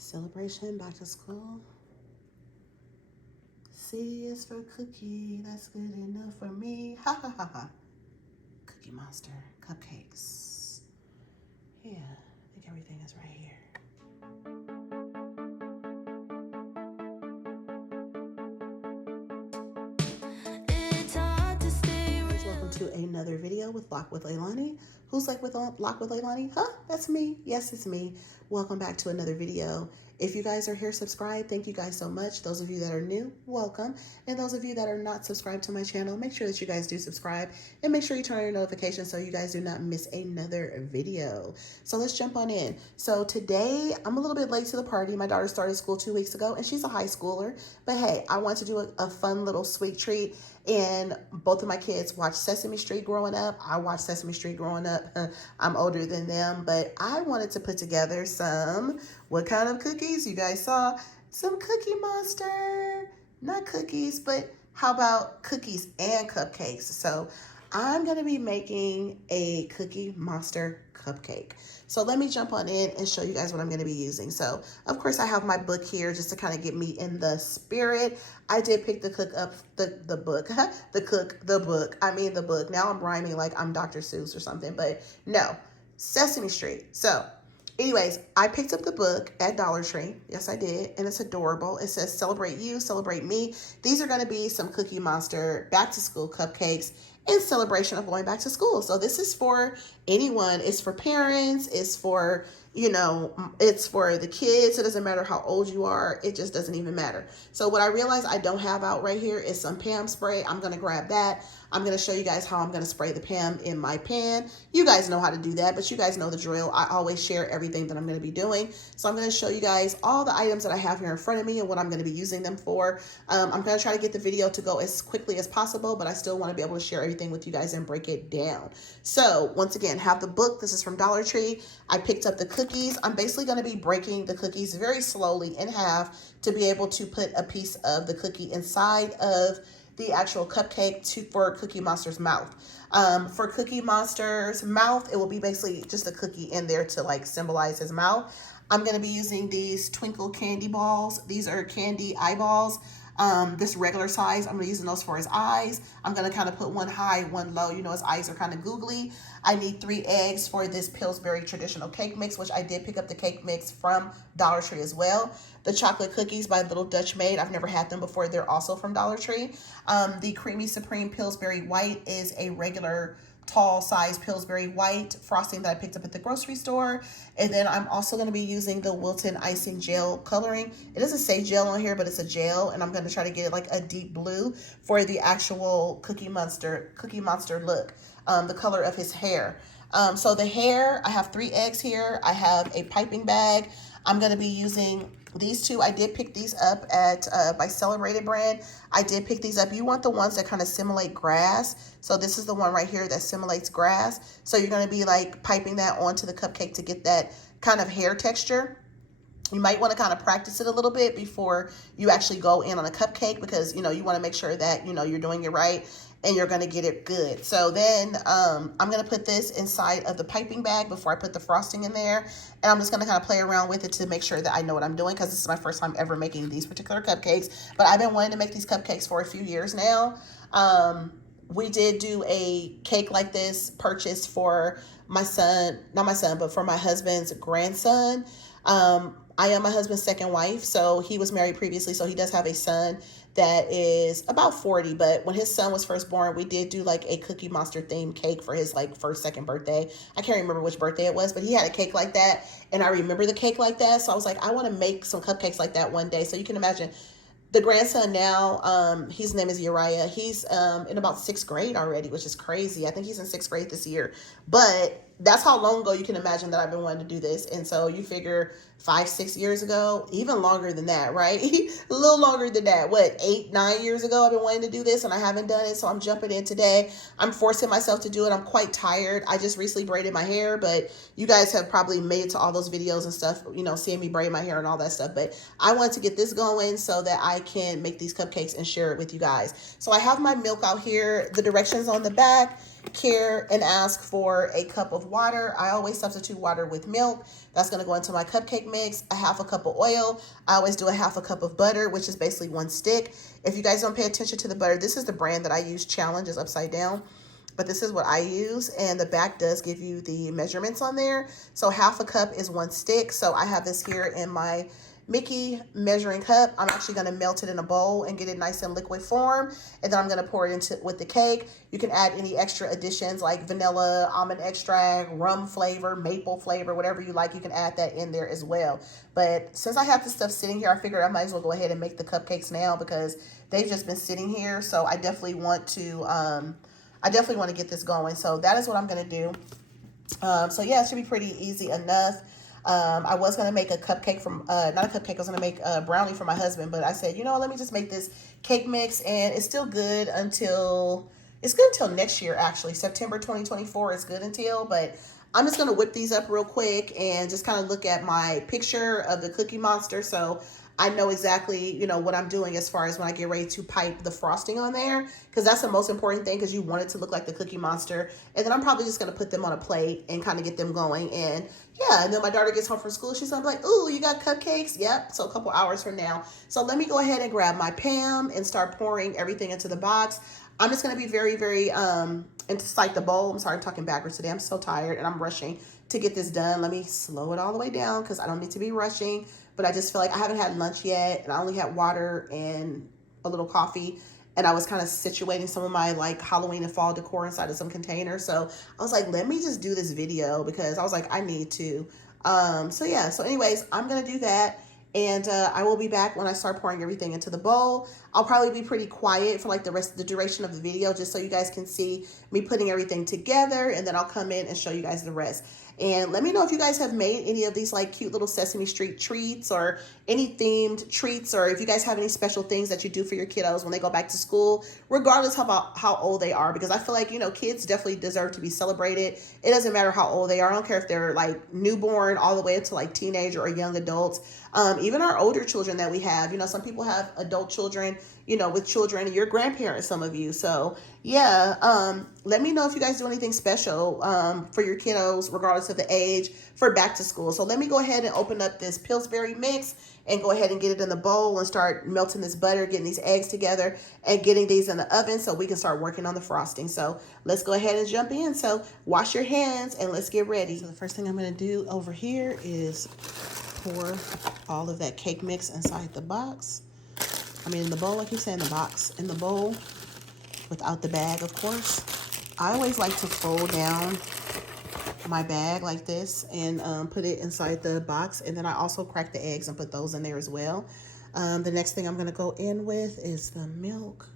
Celebration, back to school. C is for cookie, that's good enough for me. Ha ha ha ha. Cookie Monster, cupcakes. Yeah, I think everything is right here. Welcome to another video with Lock with Leilani. Who's like with Lock with Leilani? Huh? That's me. Yes, it's me. Welcome back to another video. If you guys are here, subscribe. Thank you guys so much. Those of you that are new, welcome. And those of you that are not subscribed to my channel, make sure that you guys do subscribe and make sure you turn on your notifications so you guys do not miss another video. So let's jump on in. So today, I'm a little bit late to the party. My daughter started school 2 weeks ago and she's a high schooler. But hey, I want to do a fun little sweet treat. And both of my kids watched Sesame Street growing up. I watched Sesame Street growing up. I'm older than them, but I wanted to put together what kind of cookies? You guys saw some Cookie Monster. Not cookies, but how about cookies and cupcakes? So I'm going to be making a Cookie Monster cupcake. So let me jump on in and show you guys what I'm going to be using. So, of course, I have my book here just to kind of get me in the spirit. I did pick the book. Now I'm rhyming like I'm Dr. Seuss or something, but no, Sesame Street. So, anyways, I picked up the book at Dollar Tree. Yes, I did. And it's adorable. It says, celebrate you, celebrate me. These are going to be some Cookie Monster back to school cupcakes in celebration of going back to school. So this is for anyone. It's for parents. It's for, it's for the kids. It doesn't matter how old you are. It just doesn't even matter. So what I realized I don't have out right here is some Pam spray. I'm going to grab that. I'm going to show you guys how I'm going to spray the Pam in my pan. You guys know how to do that, but you guys know the drill. I always share everything that I'm going to be doing. So I'm going to show you guys all the items that I have here in front of me and what I'm going to be using them for. I'm going to try to get the video to go as quickly as possible, but I still want to be able to share everything with you guys and break it down. So once again, have the book. This is from Dollar Tree. I picked up the cookies. I'm basically going to be breaking the cookies very slowly in half to be able to put a piece of the cookie inside of the actual cupcake for Cookie Monster's mouth. For Cookie Monster's mouth, it will be basically just a cookie in there to like symbolize his mouth. I'm going to be using these twinkle candy balls. These are candy eyeballs. This regular size, I'm going to be using those for his eyes. I'm going to kind of put one high, one low. His eyes are kind of googly. I need 3 eggs for this Pillsbury traditional cake mix, which I did pick up the cake mix from Dollar Tree as well. The chocolate cookies by Little Dutch Maid, I've never had them before. They're also from Dollar Tree. The Creamy Supreme Pillsbury White is a regular tall size Pillsbury White frosting that I picked up at the grocery store. And then I'm also going to be using the Wilton Icing Gel coloring. It doesn't say gel on here, but it's a gel, and I'm going to try to get it like a deep blue for the actual Cookie Monster look, the color of his hair. So the hair, I have 3 eggs here. I have a piping bag. I'm going to be using these two. I did pick these up at by Celebrated brand. I did pick these up. You want the ones that kind of simulate grass. So this is the one right here that simulates grass. So you're going to be like piping that onto the cupcake to get that kind of hair texture. You might want to kind of practice it a little bit before you actually go in on a cupcake because, you want to make sure that, you're doing it right and you're going to get it good. So then I'm going to put this inside of the piping bag before I put the frosting in there. And I'm just going to kind of play around with it to make sure that I know what I'm doing because this is my first time ever making these particular cupcakes. But I've been wanting to make these cupcakes for a few years now. We did do a cake like this purchase for my son, not my son, but for my husband's grandson. I am my husband's second wife, so he was married previously, so he does have a son that is about 40, but when his son was first born, we did do like a Cookie Monster themed cake for his like second birthday. I can't remember which birthday it was, but he had a cake like that, and I remember the cake like that, so I was like, I want to make some cupcakes like that one day. So you can imagine the grandson now, his name is Uriah. He's in about 6th grade already, which is crazy. I think he's in 6th grade this year, but that's how long ago you can imagine that I've been wanting to do this. And so you figure 5-6 years ago, even longer than that, right? A little longer than that. 8-9 years ago, I've been wanting to do this and I haven't done it. So I'm jumping in today. I'm forcing myself to do it. I'm quite tired. I just recently braided my hair, but you guys have probably made it to all those videos and stuff, seeing me braid my hair and all that stuff. But I want to get this going so that I can make these cupcakes and share it with you guys. So I have my milk out here. The directions on the back. care and ask for a cup of water. I always substitute water with milk. That's going to go into my cupcake mix. A half a cup of oil. I always do a half a cup of butter, which is basically 1 stick. If you guys don't pay attention to the butter, this is the brand that I use. Challenge is upside down, but this is what I use, and the back does give you the measurements on there. So half a cup is 1 stick. So I have this here in my Mickey measuring cup. I'm actually going to melt it in a bowl and get it nice in liquid form, and then I'm going to pour it into with the cake. You can add any extra additions like vanilla, almond extract, rum flavor, maple flavor, whatever you like. You can add that in there as well. But since I have this stuff sitting here, I figured I might as well go ahead and make the cupcakes now because they've just been sitting here. So I definitely want to get this going. So that is what I'm going to do. So yeah, it should be pretty easy enough. I was going to make a cupcake from, not a cupcake, I was going to make a brownie for my husband, but I said, you know what, let me just make this cake mix, and it's still good until, next year, actually. September 2024 is good until, but I'm just going to whip these up real quick and just kind of look at my picture of the Cookie Monster. So I know exactly, you know, what I'm doing as far as when I get ready to pipe the frosting on there, because that's the most important thing, because you want it to look like the Cookie Monster. And then I'm probably just going to put them on a plate and kind of get them going. And yeah, and then my daughter gets home from school. She's going to be like, ooh, you got cupcakes? Yep. So a couple hours from now. So let me go ahead and grab my Pam and start pouring everything into the box. I'm just going to be very, very, into like the bowl. I'm sorry, I'm talking backwards today. I'm so tired and I'm rushing to get this done. Let me slow it all the way down because I don't need to be rushing. But I just feel like I haven't had lunch yet, and I only had water and a little coffee, and I was kind of situating some of my like Halloween and fall decor inside of some containers. So I was like, let me just do this video because I was like, I need to. So yeah, so anyways, I'm gonna do that, and I will be back when I start pouring everything into the bowl. I'll probably be pretty quiet for like the duration of the video, just so you guys can see me putting everything together, and then I'll come in and show you guys the rest. And let me know if you guys have made any of these like cute little Sesame Street treats or any themed treats, or if you guys have any special things that you do for your kiddos when they go back to school, regardless of how old they are, because I feel like, you know, kids definitely deserve to be celebrated. It doesn't matter how old they are. I don't care if they're like newborn all the way up to like teenager or young adults. Even our older children that we have, you know, some people have adult children, you know, with children, and you're grandparents, some of you. So yeah, let me know if you guys do anything special for your kiddos, regardless of the age, for back to school. So let me go ahead and open up this Pillsbury mix and go ahead and get it in the bowl and start melting this butter, getting these eggs together, and getting these in the oven so we can start working on the frosting. So let's go ahead and jump in. So wash your hands and let's get ready. So the first thing I'm going to do over here is pour all of that cake mix inside the box. I mean, in the bowl, I keep saying the box, in the bowl, without the bag, of course. I always like to fold down my bag like this and put it inside the box. And then I also crack the eggs and put those in there as well. The next thing I'm going to go in with is the milk.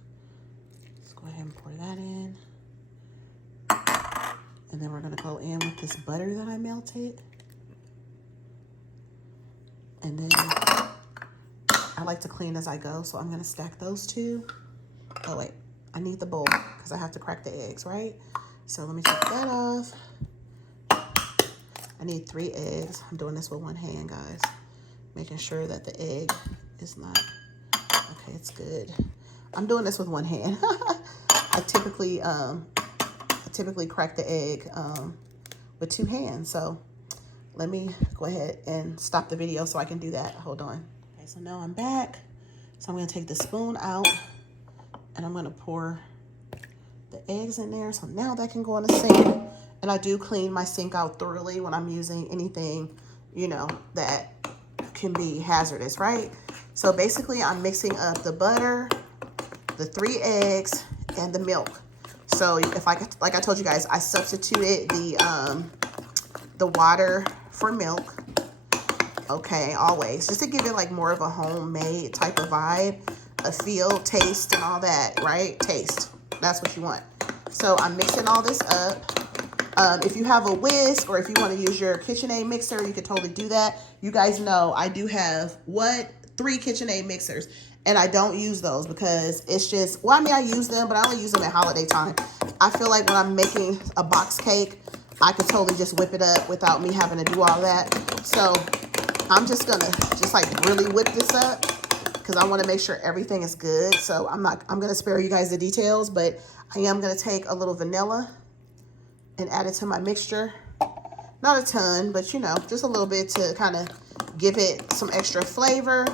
Let's go ahead and pour that in. And then we're going to go in with this butter that I melted. And then I like to clean as I go, so I'm going to stack those two. Oh, wait. I need the bowl because I have to crack the eggs, right? So let me take that off. I need 3 eggs. I'm doing this with one hand, guys. Making sure that the egg is not... Okay, it's good. I'm doing this with one hand. I typically crack the egg with 2 hands. So let me go ahead and stop the video so I can do that. Hold on. Okay, so now I'm back. So I'm going to take the spoon out and I'm going to pour the eggs in there. So now that can go in the sink. And I do clean my sink out thoroughly when I'm using anything, you know, that can be hazardous, right? So basically I'm mixing up the butter, the 3 eggs, and the milk. So if like I told you guys, I substituted the water for milk. Okay, always. Just to give it like more of a homemade type of vibe, a feel, taste, and all that, right? Taste. That's what you want. So I'm mixing all this up. If you have a whisk or if you want to use your KitchenAid mixer, you could totally do that. You guys know I do have 3 KitchenAid mixers, and I don't use those because it's just, well, I mean, I use them, but I only use them at holiday time. I feel like when I'm making a box cake, I could totally just whip it up without me having to do all that. So I'm just gonna like really whip this up because I want to make sure everything is good. So I'm gonna spare you guys the details, but I am gonna take a little vanilla and add it to my mixture. Not a ton, but you know, just a little bit to kind of give it some extra flavor.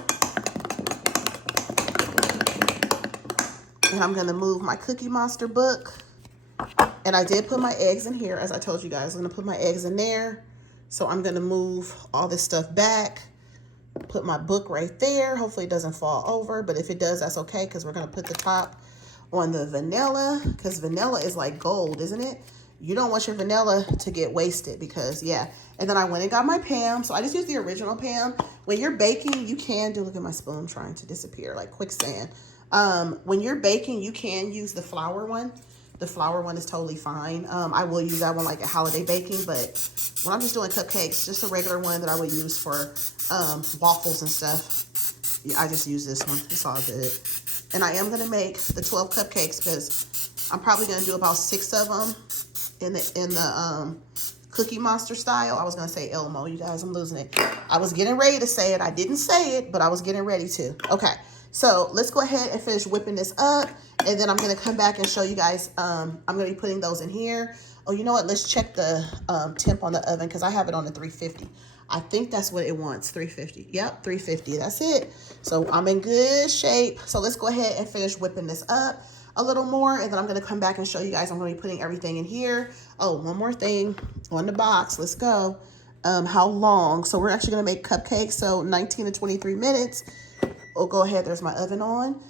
And I'm gonna move my Cookie Monster book. And I did put my eggs in here, as I told you guys. I'm gonna put my eggs in there. So I'm gonna move all this stuff back, put my book right there. Hopefully it doesn't fall over, but if it does, that's okay, because we're gonna put the top on the vanilla, because vanilla is like gold, isn't it? You don't want your vanilla to get wasted, because yeah. And then I went and got my Pam. So I just used the original Pam. When you're baking, you can do, look at my spoon trying to disappear like quicksand. When you're baking, you can use the flour one. The flour one is totally fine. I will use that one like a holiday baking, but when I'm just doing cupcakes, just a regular one that I would use for waffles and stuff, I just use this one. It's all good. And I am gonna make the 12 cupcakes, because I'm probably gonna do about 6 of them in the Cookie Monster style. I was gonna say Elmo, you guys, I'm losing it. I was getting ready to say it. I didn't say it, but I was getting ready to. Okay, so let's go ahead and finish whipping this up, and then I'm gonna come back and show you guys. I'm gonna be putting those in here. Oh, you know what? Let's check the temp on the oven, because I have it on the 350. I think that's what it wants, 350. Yep, 350, that's it. So I'm in good shape. So let's go ahead and finish whipping this up a little more, and then I'm gonna come back and show you guys. I'm gonna be putting everything in here. Oh, one more thing on the box, let's go. How long? So we're actually gonna make cupcakes, so 19 to 23 minutes. Oh, go ahead, there's my oven on.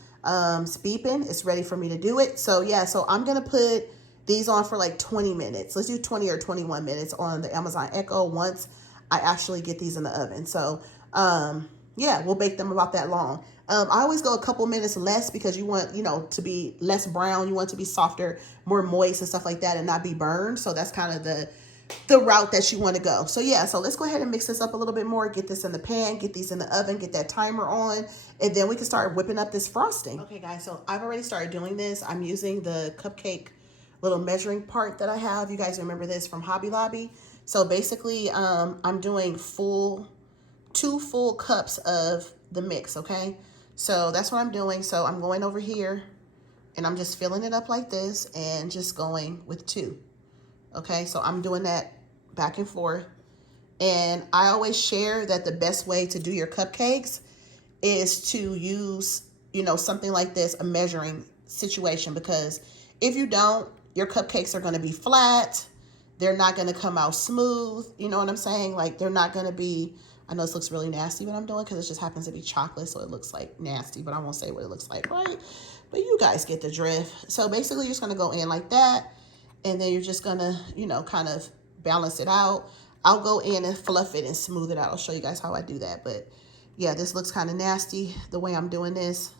It's beeping, it's ready for me to do it. So yeah, so I'm gonna put these on for like 20 minutes. Let's do 20 or 21 minutes on the Amazon Echo once I actually get these in the oven. So yeah, we'll bake them about that long. I always go a couple minutes less, because you want, you know, to be less brown. You want it to be softer, more moist and stuff like that, and not be burned. So that's kind of the route that you want to go. So yeah, so let's go ahead and mix this up a little bit more, get this in the pan, get these in the oven, get that timer on, and then we can start whipping up this frosting. Okay guys, so I've already started doing this. I'm using the cupcake little measuring part that I have. You guys remember this from Hobby Lobby. So basically, I'm doing 2 full cups of the mix, okay? So that's what I'm doing. So I'm going over here, and I'm just filling it up like this, and just going with 2. Okay, so I'm doing that back and forth. And I always share that the best way to do your cupcakes is to use, you know, something like this, a measuring situation, because if you don't, your cupcakes are going to be flat. They're not going to come out smooth. You know what I'm saying? Like, they're not going to be, I know this looks really nasty what I'm doing, because it just happens to be chocolate, so it looks like nasty, but I won't say what it looks like, right? But you guys get the drift. So basically, you're just going to go in like that, and then you're just going to, you know, kind of balance it out. I'll go in and fluff it and smooth it out. I'll show you guys how I do that. But yeah, this looks kind of nasty the way I'm doing this.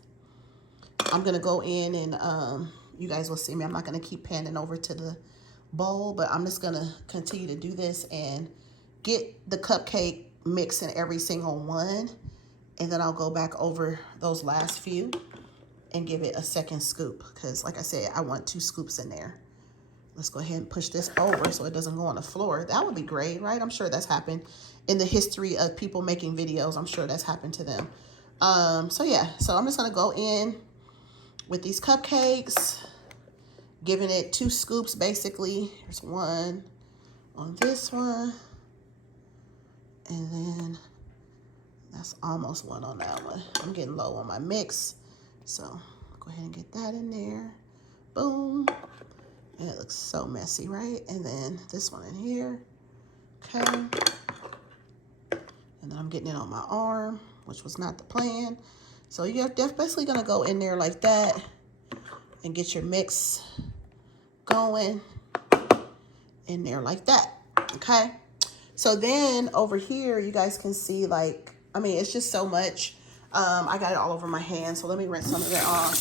I'm going to go in and you guys will see me. I'm not going to keep panning over to the bowl, but I'm just going to continue to do this and get the cupcake mix in every single one. And then I'll go back over those last few and give it a second scoop, because like I said, I want 2 scoops in there. Let's go ahead and push this over so it doesn't go on the floor. That would be great, right? I'm sure that's happened in the history of people making videos. I'm sure that's happened to them. So yeah, so I'm just gonna go in with these cupcakes, giving it 2 scoops basically. Here's 1 on this one, and then that's almost 1 on that one. I'm getting low on my mix, so go ahead and get that in there. Boom. And it looks so messy, right? And then this one in here. Okay. And then I'm getting it on my arm, which was not the plan. So you're basically gonna go in there like that and get your mix going in there like that, okay? So then over here, you guys can see, like, I mean, it's just so much. I got it all over my hand, so let me rinse some of it off.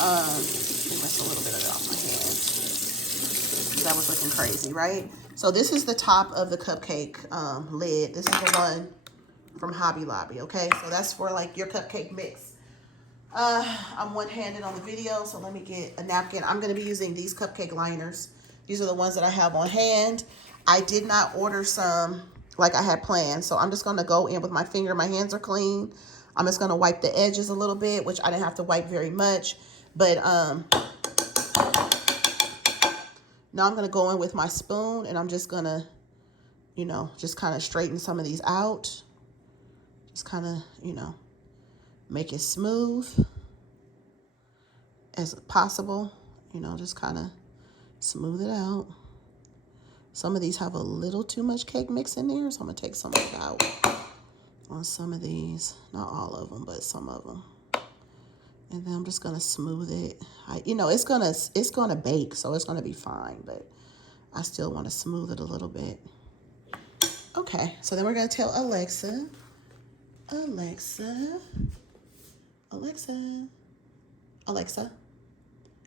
Let me rinse a little bit of it off my hand. That was looking crazy, right? So this is the top of the cupcake lid. This is the one from Hobby Lobby, okay? So that's for like your cupcake mix. I'm one-handed on the video, so let me get a napkin. I'm gonna be using these cupcake liners. These are the ones that I have on hand. I did not order some like I had planned, so I'm just gonna go in with my finger. My hands are clean. I'm just gonna wipe the edges a little bit, which I didn't have to wipe very much, but Now I'm going to go in with my spoon and I'm just going to, you know, just kind of straighten some of these out. Just kind of, you know, make it smooth as possible. You know, just kind of smooth it out. Some of these have a little too much cake mix in there, so I'm going to take some of it out on some of these. Not all of them, but some of them. And then I'm just going to smooth it. You know, it's going to bake, so it's going to be fine, but I still want to smooth it a little bit. Okay, so then we're going to tell Alexa,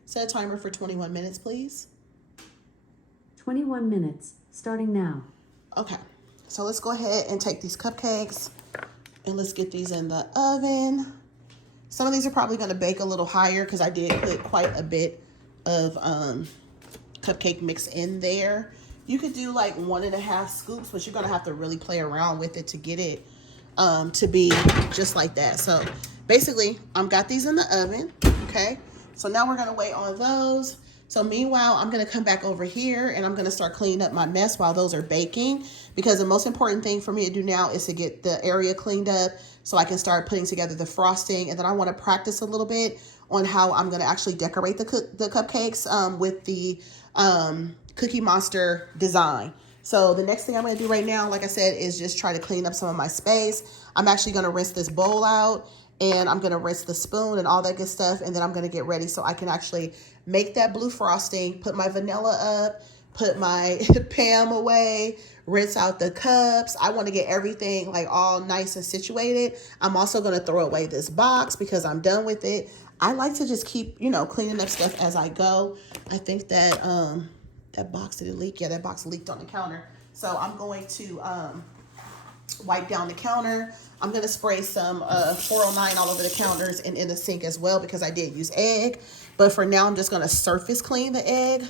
set a timer for 21 minutes, please. 21 minutes, starting now. Okay, so let's go ahead and take these cupcakes and let's get these in the oven. Some of these are probably going to bake a little higher because I did put quite a bit of cupcake mix in there. You could do like 1.5 scoops, but you're going to have to really play around with it to get it to be just like that. So basically, I've got these in the oven, okay? So now we're going to wait on those. So meanwhile, I'm going to come back over here and I'm going to start cleaning up my mess while those are baking, because the most important thing for me to do now is to get the area cleaned up so I can start putting together the frosting. And then I want to practice a little bit on how I'm going to actually decorate the cupcakes with the Cookie Monster design. So the next thing I'm going to do right now, like I said, is just try to clean up some of my space. I'm actually going to rinse this bowl out and I'm going to rinse the spoon and all that good stuff. And then I'm going to get ready so I can actually make that blue frosting, put my vanilla up, put my Pam away, rinse out the cups. I want to get everything like all nice and situated. I'm also going to throw away this box because I'm done with it. I like to just keep, you know, cleaning up stuff as I go. I think that that box, did it leak? Yeah, that box leaked on the counter. So I'm going to wipe down the counter. I'm going to spray some 409 all over the counters and in the sink as well because I did use egg. But for now, I'm just going to surface clean the egg.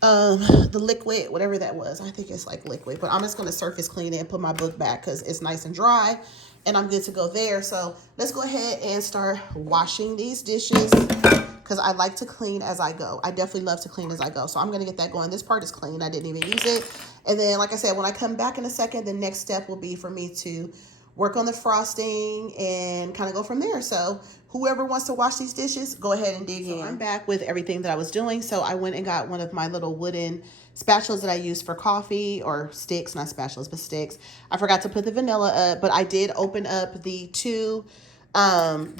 The liquid, whatever that was. I think it's like liquid. But I'm just going to surface clean it and put my book back because it's nice and dry. And I'm good to go there. So let's go ahead and start washing these dishes because I like to clean as I go. I definitely love to clean as I go. So I'm going to get that going. This part is clean. I didn't even use it. And then, like I said, when I come back in a second, the next step will be for me to work on the frosting and kind of go from there. So whoever wants to wash these dishes, go ahead and dig in. I'm back with everything that I was doing. So I went and got one of my little wooden spatulas that I use for coffee, or sticks, not spatulas, but sticks. I forgot to put the vanilla up, but I did open up the two, the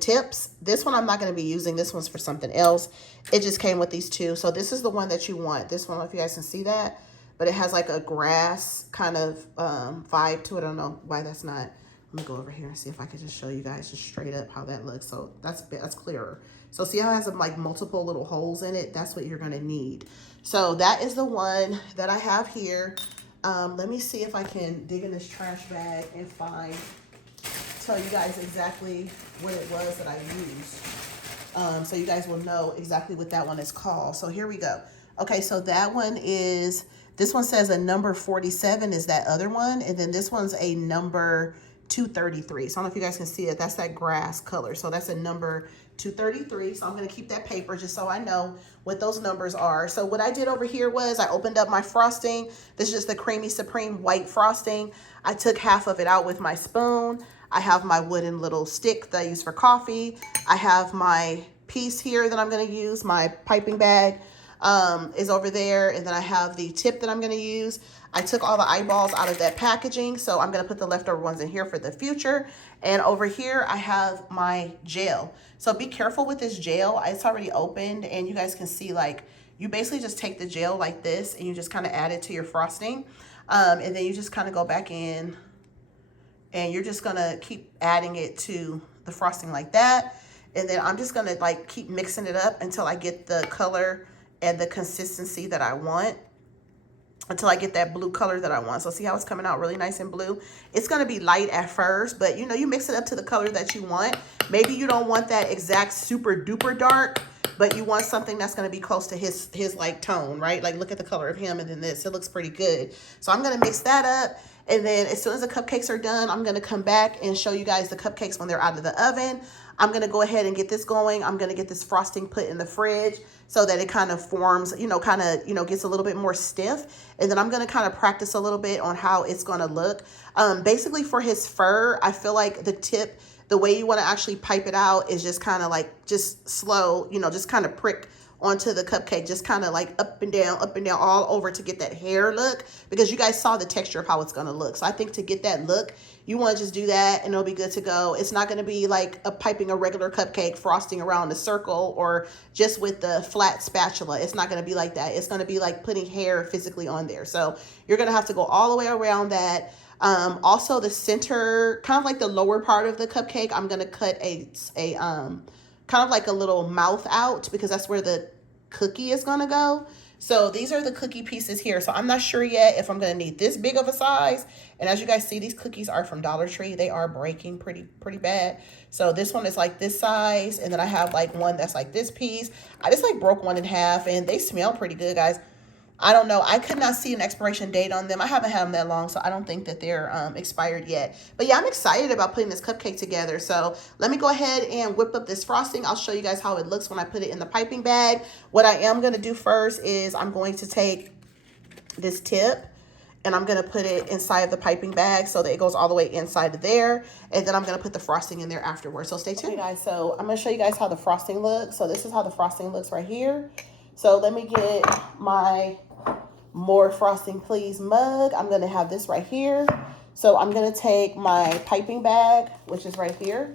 tips. This one I'm not going to be using. This one's for something else. It just came with these two. So this is the one that you want. This one, I don't know if you guys can see that, but it has like a grass kind of vibe to it. I don't know why that's not. Let me go over here and see if I can just show you guys just straight up how that looks. So that's clearer. So see how it has like multiple little holes in it? That's what you're going to need. So that is the one that I have here. Let me see if I can dig in this trash bag and tell you guys exactly what it was that I used. So you guys will know exactly what that one is called. So here we go. Okay, so that one is, this one says a number 47 is that other one. And then this one's a number 233. So I don't know if you guys can see it. That's that grass color. So that's a number 233. So I'm going to keep that paper just so I know what those numbers are. So what I did over here was I opened up my frosting. This is just the Creamy Supreme white frosting. I took half of it out with my spoon. I have my wooden little stick that I use for coffee. I have my piece here that I'm going to use. My piping bag is over there. And then I have the tip that I'm going to use. I took all the eyeballs out of that packaging, so I'm going to put the leftover ones in here for the future. And over here, I have my gel. So be careful with this gel. It's already opened, and you guys can see, like, you basically just take the gel like this, and you just kind of add it to your frosting. And then you just kind of go back in, and you're just going to keep adding it to the frosting like that. And then I'm just going to, like, keep mixing it up until I get the color and the consistency that I want, until I get that blue color that I want. So see how it's coming out really nice and blue? It's going to be light at first, but you know, you mix it up to the color that you want. Maybe you don't want that exact super duper dark, but you want something that's going to be close to his like tone, right? Like look at the color of him and then this, it looks pretty good. So I'm going to mix that up. And then as soon as the cupcakes are done, I'm going to come back and show you guys the cupcakes when they're out of the oven. I'm going to go ahead and get this going. I'm going to get this frosting put in the fridge so that it kind of forms, gets a little bit more stiff. And then I'm going to kind of practice a little bit on how it's going to look. Basically for his fur, I feel like the tip, the way you want to actually pipe it out is just kind of like just slow, just kind of prick onto the cupcake, just kind of like up and down all over to get that hair look, because you guys saw the texture of how it's going to look. So I think to get that look, you want to just do that and it'll be good to go. It's not going to be like piping a regular cupcake, frosting around a circle or just with the flat spatula. It's not going to be like that. It's going to be like putting hair physically on there. So you're going to have to go all the way around that. Also the center, kind of like the lower part of the cupcake, I'm going to cut a kind of like a little mouth out, because that's where the cookie is going to go. So these are the cookie pieces here. So I'm not sure yet if I'm going to need this big of a size. And as you guys see, these cookies are from Dollar Tree. They are breaking pretty bad. So this one is like this size. And then I have like one that's like this piece. I just like broke one in half and they smell pretty good, guys. I don't know. I could not see an expiration date on them. I haven't had them that long, so I don't think that they're expired yet. But yeah, I'm excited about putting this cupcake together. So let me go ahead and whip up this frosting. I'll show you guys how it looks when I put it in the piping bag. What I am going to do first is I'm going to take this tip and I'm going to put it inside of the piping bag so that it goes all the way inside of there. And then I'm going to put the frosting in there afterwards. So stay tuned. Okay, guys, so I'm going to show you guys how the frosting looks. So this is how the frosting looks right here. So let me get my more frosting please mug. I'm going to have this right here. So I'm going to take my piping bag, which is right here,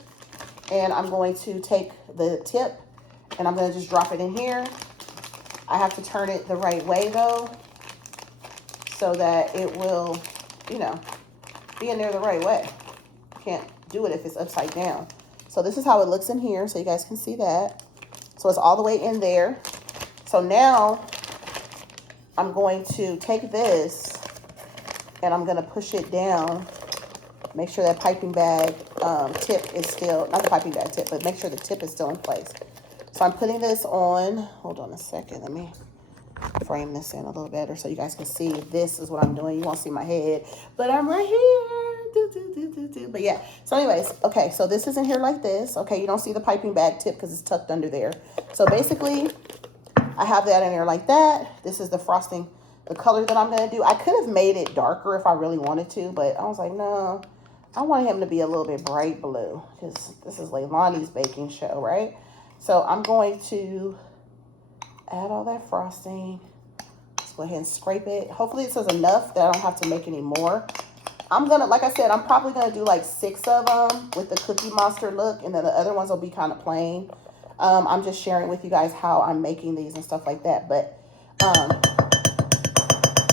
and I'm going to take the tip and I'm going to just drop it in here. I have to turn it the right way though, so that it will, be in there the right way. Can't do it if it's upside down. So this is how it looks in here, so you guys can see that. So it's all the way in there. So now I'm going to take this and I'm going to push it down. Make sure that piping bag tip is still, not the piping bag tip, but make sure the tip is still in place. So I'm putting this on. Hold on a second. Let me frame this in a little better so you guys can see this is what I'm doing. You won't see my head, but I'm right here. But yeah, so anyways, okay, so this is in here like this. Okay, you don't see the piping bag tip because it's tucked under there. So basically, I have that in there like that. This is the frosting, the color that I'm going to do. I could have made it darker if I really wanted to, but I was like, no, I want him to be a little bit bright blue because this is Leilani's baking show, right? So I'm going to add all that frosting. Let's go ahead and scrape it. Hopefully this is enough that I don't have to make any more. I'm going to, like I said, I'm probably going to do like 6 of them with the Cookie Monster look, and then the other ones will be kind of plain. I'm just sharing with you guys how I'm making these and stuff like that. But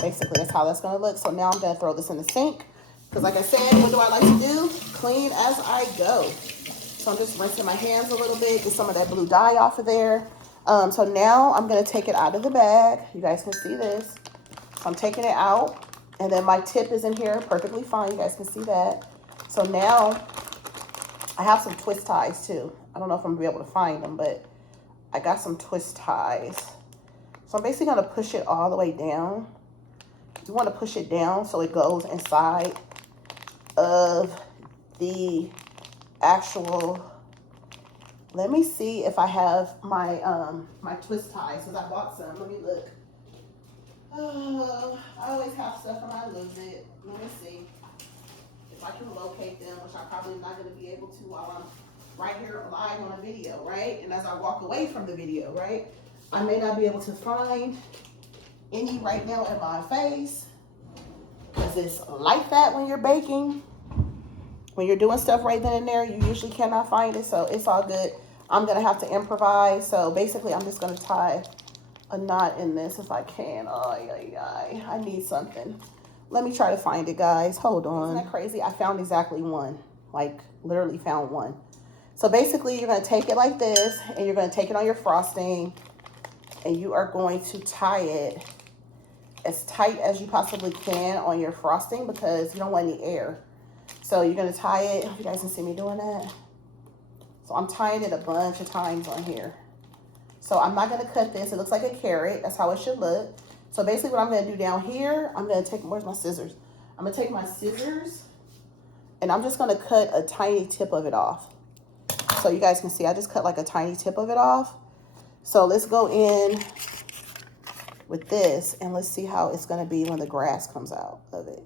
basically, that's how that's going to look. So now I'm going to throw this in the sink. Because like I said, what do I like to do? Clean as I go. So I'm just rinsing my hands a little bit. Get some of that blue dye off of there. So now I'm going to take it out of the bag. You guys can see this. So I'm taking it out. And then my tip is in here perfectly fine. You guys can see that. So now I have some twist ties too. I don't know if I'm going to be able to find them, but I got some twist ties. So I'm basically going to push it all the way down. You want to push it down so it goes inside of the actual, let me see if I have my my twist ties, because I bought some. Let me look. Oh, I always have stuff and I lose it. Let me see if I can locate them, which I'm probably not going to be able to while I'm right here live on a video, right? And as I walk away from the video, right, I may not be able to find any right now in my face, because it's like that when you're baking. When you're doing stuff right then and there, you usually cannot find it, so it's all good. I'm going to have to improvise. So basically, I'm just going to tie a knot in this if I can. I need something. Let me try to find it, guys. Hold on. Isn't that crazy? I found exactly one. Like, literally found one. So basically, you're going to take it like this, and you're going to take it on your frosting, and you are going to tie it as tight as you possibly can on your frosting, because you don't want any air. So you're going to tie it. You guys can see me doing that. So I'm tying it a bunch of times on here. So I'm not going to cut this. It looks like a carrot. That's how it should look. So basically what I'm going to do down here, I'm going to take, where's my scissors? I'm going to take my scissors, and I'm just going to cut a tiny tip of it off. So you guys can see, I just cut like a tiny tip of it off. So let's go in with this and let's see how it's gonna be when the grass comes out of it.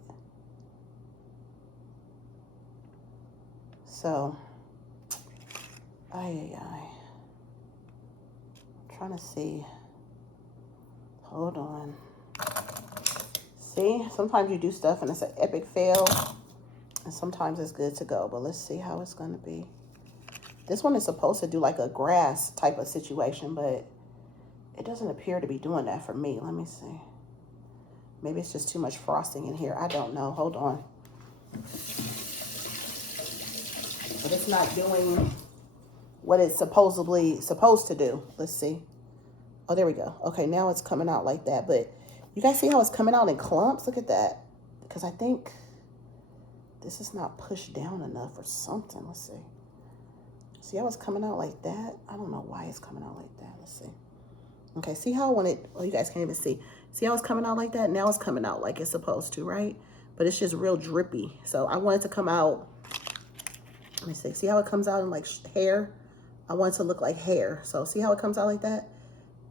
So, I'm trying to see. Hold on. See, sometimes you do stuff and it's an epic fail, and sometimes it's good to go, but let's see how it's gonna be. This one is supposed to do like a grass type of situation, but it doesn't appear to be doing that for me. Let me see. Maybe it's just too much frosting in here. I don't know. Hold on. But it's not doing what it's supposedly supposed to do. Let's see. Oh, there we go. Okay, now it's coming out like that. But you guys see how it's coming out in clumps? Look at that. Because I think this is not pushed down enough or something. Let's see. See how it's coming out like that? I don't know why it's coming out like that. Let's see. Okay, see how when it, well, you guys can't even see. See how it's coming out like that? Now it's coming out like it's supposed to, right? But it's just real drippy. So I want it to come out. Let me see. See how it comes out in like hair? I want it to look like hair. So see how it comes out like that?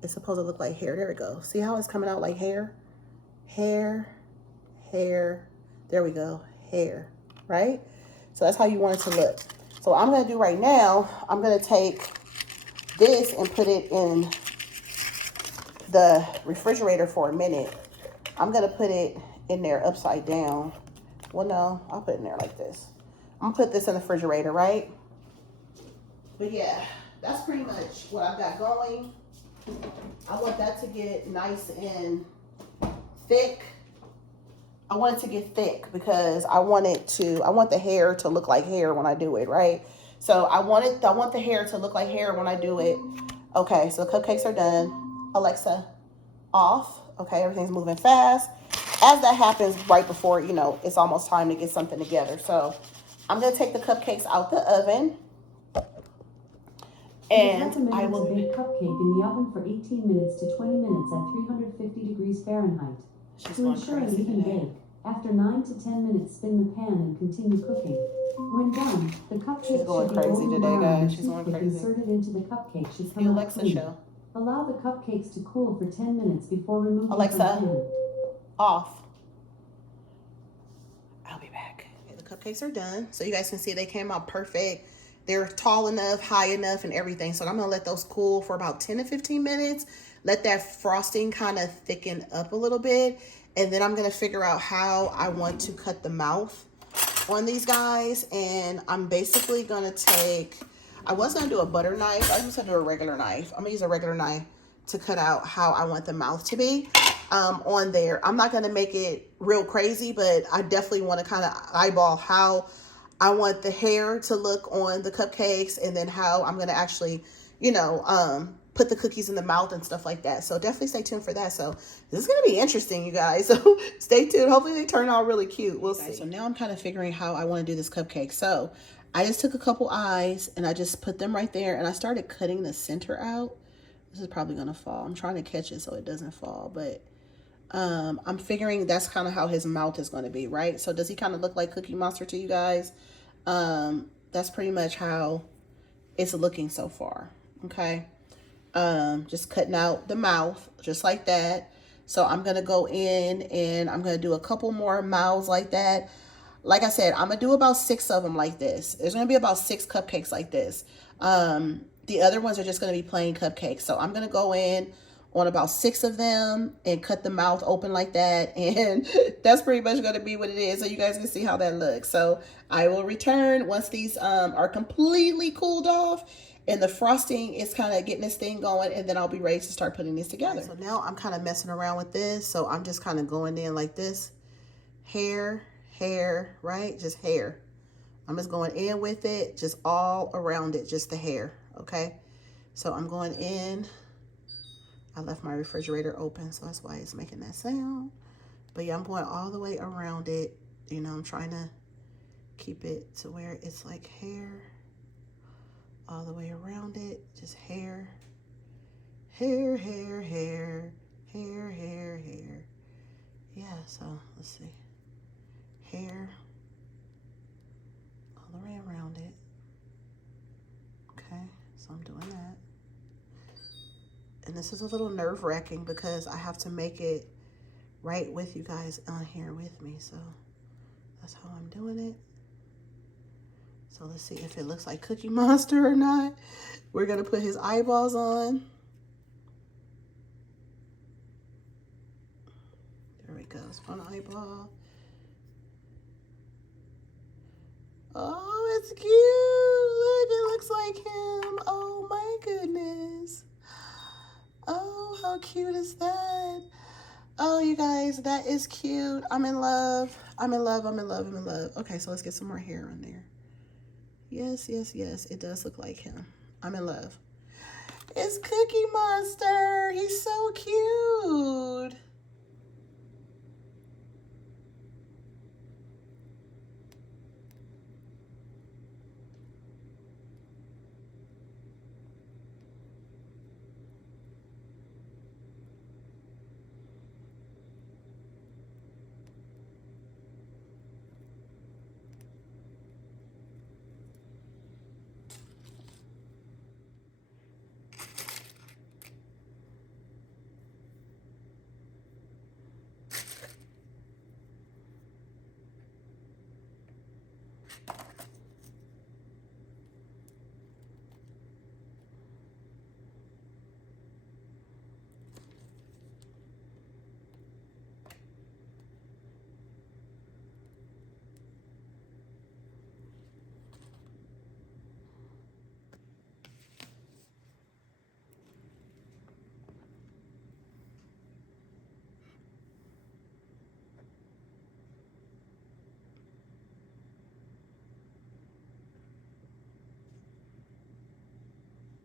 It's supposed to look like hair. There we go. See how it's coming out like hair? Hair, hair. There we go. Hair, right? So that's how you want it to look. So what I'm going to do right now, I'm going to take this and put it in the refrigerator for a minute. I'm going to put it in there upside down. Well, no, I'll put it in there like this. I'm going to put this in the refrigerator, right? But yeah, that's pretty much what I've got going. I want that to get nice and thick. I want it to get thick because I want the hair to look like hair when I do it, right? So I want the hair to look like hair when I do it. Okay, so the cupcakes are done. Alexa, off. Okay, everything's moving fast. As that happens right before, you know, it's almost time to get something together. So I'm going to take the cupcakes out the oven. And I will bake cupcake in the oven for 18 minutes to 20 minutes at 350 degrees Fahrenheit. To ensure an even bake, after 9 to 10 minutes, spin the pan and continue cooking. When done, the cupcake should be golden brown and the toothpick inserted into the cupcake should come out clean. Allow the cupcakes to cool for 10 minutes before removing from the pan. Off. I'll be back. Okay, the cupcakes are done. So you guys can see they came out perfect. They're tall enough, high enough, and everything. So I'm going to let those cool for about 10 to 15 minutes. Let that frosting kind of thicken up a little bit. And then I'm going to figure out how I want to cut the mouth on these guys. And I'm basically going to take, I was going to do a butter knife. I was going to do a regular knife. I'm going to use a regular knife to cut out how I want the mouth to be on there. I'm not going to make it real crazy, but I definitely want to kind of eyeball how I want the hair to look on the cupcakes, and then how I'm going to actually, you know, put the cookies in the mouth and stuff like that. So definitely stay tuned for that. So this is going to be interesting, you guys. So stay tuned. Hopefully they turn out really cute. We'll see. So now I'm kind of figuring how I want to do this cupcake. So I just took a couple eyes and I just put them right there, and I started cutting the center out. This is probably going to fall. I'm trying to catch it so it doesn't fall, but I'm figuring that's kind of how his mouth is going to be, right? So does he kind of look like Cookie Monster to you guys? That's pretty much how it's looking so far. Okay. Just cutting out the mouth just like that. So I'm going to go in and I'm going to do a couple more mouths like that. Like I said, I'm going to do about 6 of them like this. There's going to be about 6 cupcakes like this. The other ones are just going to be plain cupcakes. So I'm going to go in on about 6 of them and cut the mouth open like that. And that's pretty much going to be what it is. So you guys can see how that looks. So I will return once these are completely cooled off and the frosting is kind of getting this thing going, and then I'll be ready to start putting this together. So now I'm kind of messing around with this. So I'm just kind of going in like this. Hair, hair, right? Just hair. I'm just going in with it, just all around it, just the hair, okay? So I'm going in. I left my refrigerator open, so that's why it's making that sound. But yeah, I'm going all the way around it. You know, I'm trying to keep it to where it's like hair. All the way around it, just hair. Hair, hair, hair, hair, hair, hair. Yeah, so let's see. Hair. All the way around it. Okay. And this is a little nerve-wracking because I have to make it right with you guys on here with me. So that's how I'm doing it. So let's see if it looks like Cookie Monster or not. We're gonna put his eyeballs on. There we go, it's one eyeball. Oh, it's cute. Look, it looks like him. Oh my goodness. Oh, how cute is that? Oh, you guys, that is cute. I'm in love. I'm in love, I'm in love, I'm in love. Okay, so let's get some more hair on there. Yes, yes, yes, it does look like him. I'm in love. It's Cookie Monster. He's so cute.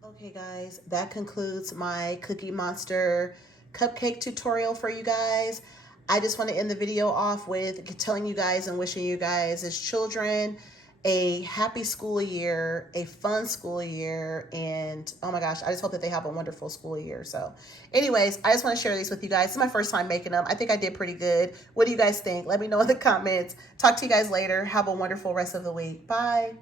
Okay guys, that concludes my Cookie Monster cupcake tutorial for you guys. I just want to end the video off with telling you guys and wishing you guys as children a happy school year, a fun school year, and oh my gosh, I just hope that they have a wonderful school year. So anyways, I just want to share these with you guys. This is my first time making them. I think I did pretty good. What do you guys think? Let me know in the comments. Talk to you guys later. Have a wonderful rest of the week. Bye.